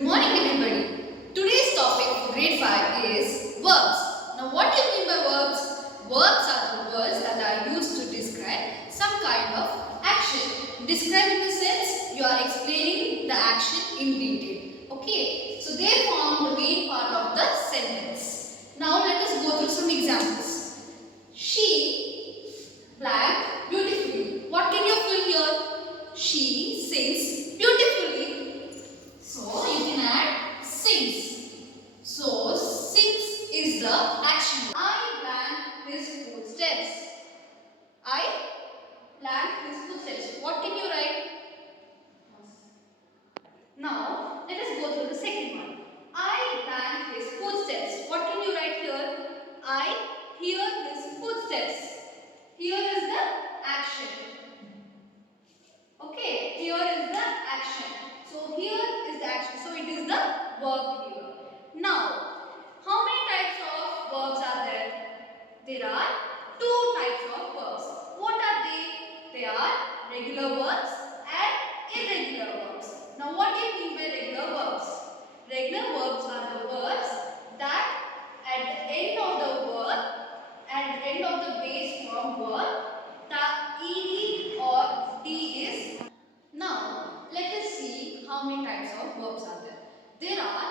Good morning everybody. Today's topic for grade 5 is verbs. Now what do you mean by verbs? Verbs are the words that are used to describe some kind of action. Describe in the sense you are explaining the action in detail. Okay. So they form the main part of the sentence. Now let us go through some examples. She blank beautifully. What can you fill here? She sings beautifully. So you can add sings. So sings is the action. I blank his footsteps. I blank his footsteps. What can you write? Now let us go through the second one. I blank his footsteps. What can you write here? I hear his footsteps. Here is the action. Okay, here is the action. So here is the action. So it is the verb here. Now, how many types of verbs are there? There are two types of verbs. What are they? They are regular verbs and irregular verbs. Now, what do you mean by regular verbs? Regular verbs are the verbs that at the end of the verb, at the end of the base form verb, the ed or d is. Now, let us see how many types of verbs are there. There are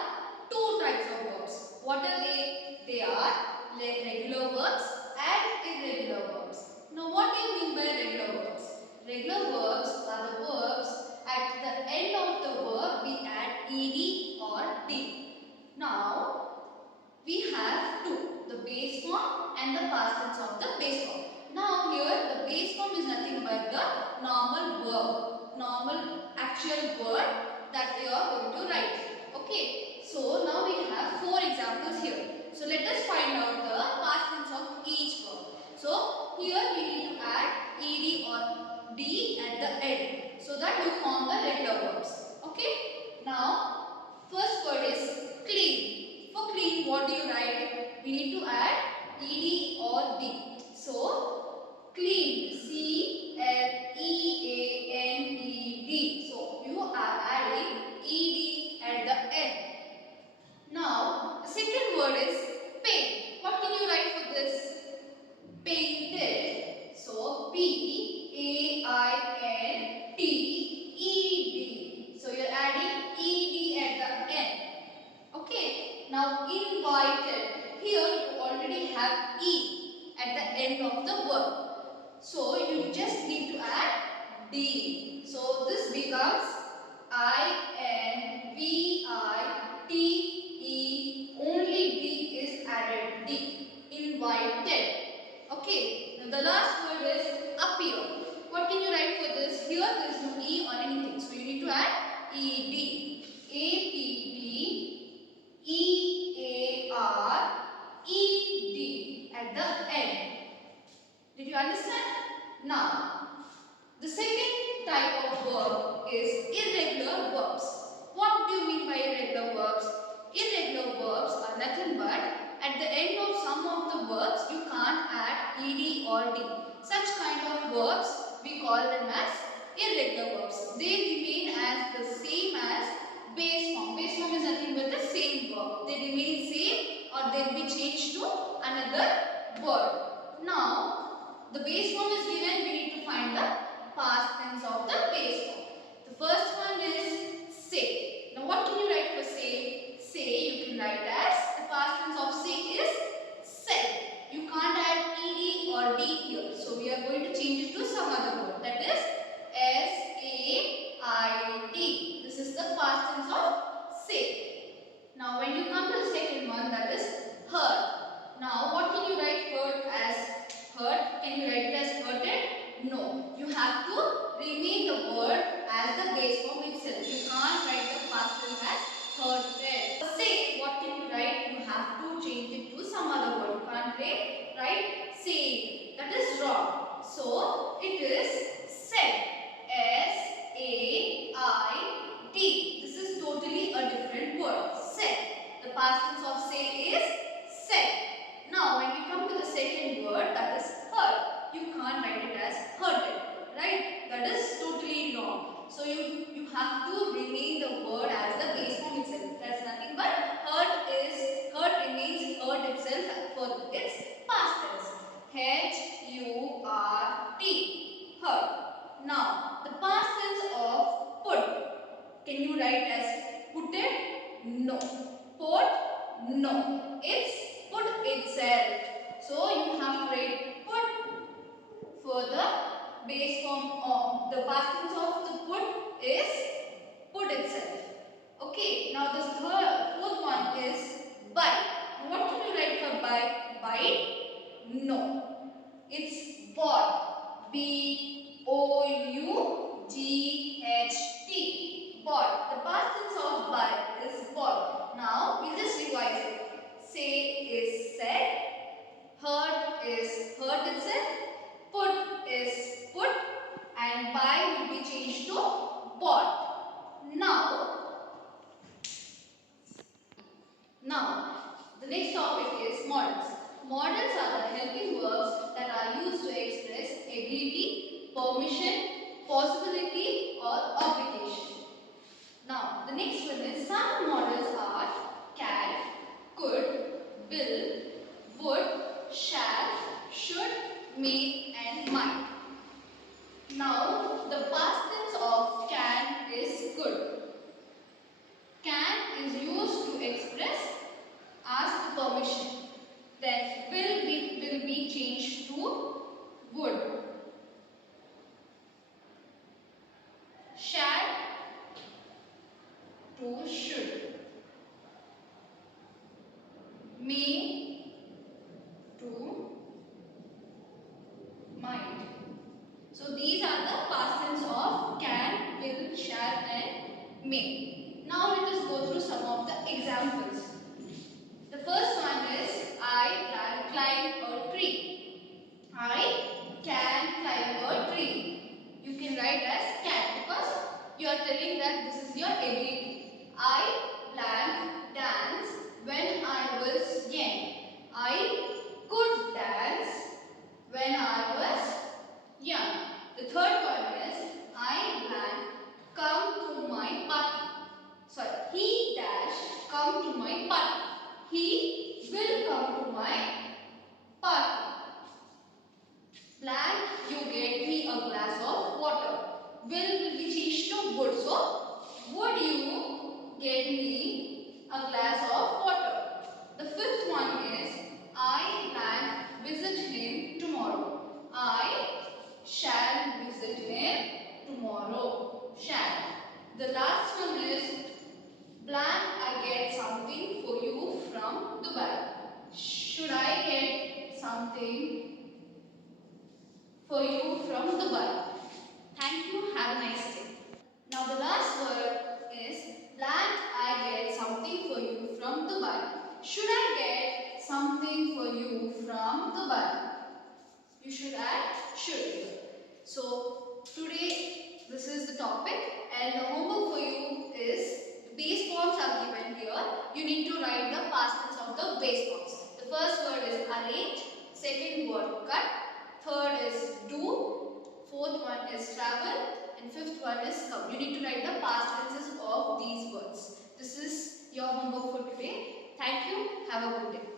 two types of verbs. What are they? They are regular verbs and irregular verbs. Now, what do you mean by regular verbs? Regular verbs are the verbs at the end of the verb we add ed or d. Now, we have two, the base form and the past tense of the base form. Now here the base form is nothing but the normal verb, normal actual word that we are going to write. Okay, so now we have four examples here. So let us find out the past tense of each verb. So here we need to add ed or d at the end so that you form the regular verbs. Okay, now first word is clean. For clean, what do you write? We need to add ed or d. So, clean, C-L-E-A-N-E-D. So, you are adding ed at the end. Now, the second word is paint. What can you write for this? Painted. So, P-A-I-N-T-E-D. So, you are adding ed at the end. Okay, now invited. Here you already have E at the end of the verb. So you just need to add D. So this becomes I-N-V-I-T-E. Only D is added. D. Invited. Okay, now the last word is appear. What can you write for this? Here there is no E or anything. So you need to add ED. A-P-P. E-A-R-E-D at the end. Did you understand? Now, the second type of verb is irregular verbs. What do you mean by irregular verbs? Irregular verbs are nothing but at the end of some of the verbs you can't add ed or d. Such kind of verbs we call them as irregular verbs. They remain as the same as base form. Base form is nothing but the same verb. They remain same or they will be changed to another word. Now, the base form is given. We need to find the past tense of the base form. The first one is say. Now, what can you write for say? Say you can write as the past tense of say is said. You can't add ed or d here. So, we are going to change it to some other word. That is S-A-I-D. This is the past tense of say. Now when you come to the second one, that is heard. Now what can you write heard as heard? Can you write it as hurted? No. You have to remain the word as the base form itself. You can't write the past tense as hurted. Say, what can you write? You have to change it to some other word. You can't write say. That is wrong. So it is said. S-A-I-D. This is totally a different word. Said. The past tense of say is said. Now when we come to the second word, that is heard. You can't write it as hurted. Right? That is totally wrong. So you have to remain the word as the base form itself. Now, the past tense of put. Can you write as put it? No. Put? No. It's put itself. So, you have to write put for the base form of. The past tense of the put is put itself. Okay. Now, the fourth one is buy. Now, what can you write for buy? Buy? No. It's bought. B-O-U-G-H-T. Bought. The past tense of buy is bought. Now we'll just revise it. Say is said. Heard is heard itself. Put is put. And buy will be changed to bought. Now, the next topic is models. Models are the helping verbs that are used to express ability, permission, possibility or obligation. Now, the next one is some models are can, could, will, would, shall, should, may and might. Now, the past tense of can is could. Can is used to express ask permission. Then will be changed to would. Shall to should. May to might. So these are the past tense of can, will, shall and may. Now let us go through some of the examples. The first one is I can climb a tree. I can climb a tree. You can write as can because you are telling that this is your ability. I blank dance when I was young. I could dance when I was young. The third one is I blank come to my party. Sorry, he dash come to my party. He will come to my party. Blank, you get me a glass of water. Will be changed to would. So, would you get me a glass of water? The fifth one is I blank visit him tomorrow. I shall visit him tomorrow. Shall. The last one is blank I get something for you from Dubai. Should I get something for you from Dubai? Thank you. Have a nice day. Now the last word is blank I get something for you from Dubai. Should I get something for you from Dubai? You should add should. So today this is the topic and the homework for you is the base forms are given here. You need to write the past tense of the base forms. The first word is arrange, second word cut, third is do, fourth one is travel and fifth one is come. You need to write the past tenses of these words. This is your homework for today. Thank you. Have a good day.